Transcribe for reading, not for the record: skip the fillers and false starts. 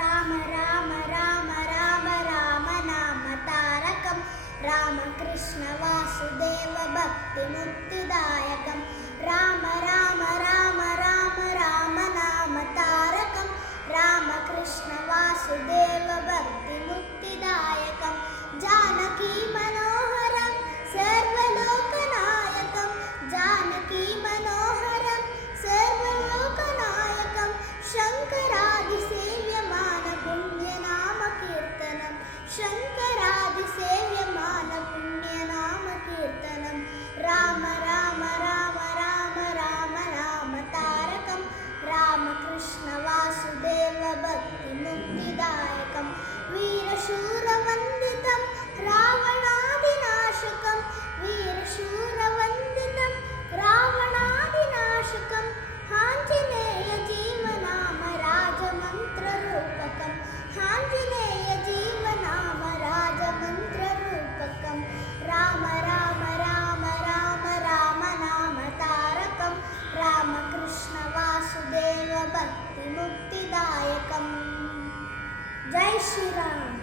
రామ రామ రామ రామ రామ నామ తారకం రామకృష్ణ వాసుదేవ భక్తి ముక్తిదాయకం రామ రామ రామ రామ రామ నామ తారకం రామకృష్ణ వాసుదేవ భక్తి ముక్తిదాయకం జానకీ మనోహరం సర్వలోకనాయకం జానకీ మనోహరం సర్వలోకనాయకం శంకరాది సేవ్యమాన పుణ్యనామ కీర్తనం శంకరాది సేవ్యమాన పుణ్యనామ కీర్తనం రామ రామ రామ రామ రామ రామ తారకం రామకృష్ణ వాసుదేవ భక్తి ముక్తిదాయకం వీరశూరవందితం రావణాదినాశకం వీరశూరవందితం రావణాదినాశకం ఆంజనేయ జీవనామ రాజమంత్రరూపకం ఆంజనేయ జీవనామ రాజమంత్రరూపకం రామ రామ రామ రామ రామ నామ తారకం రామకృష్ణ వాసుదేవ భక్తి ముక్తిదాయకం జై శ్రీరామ్.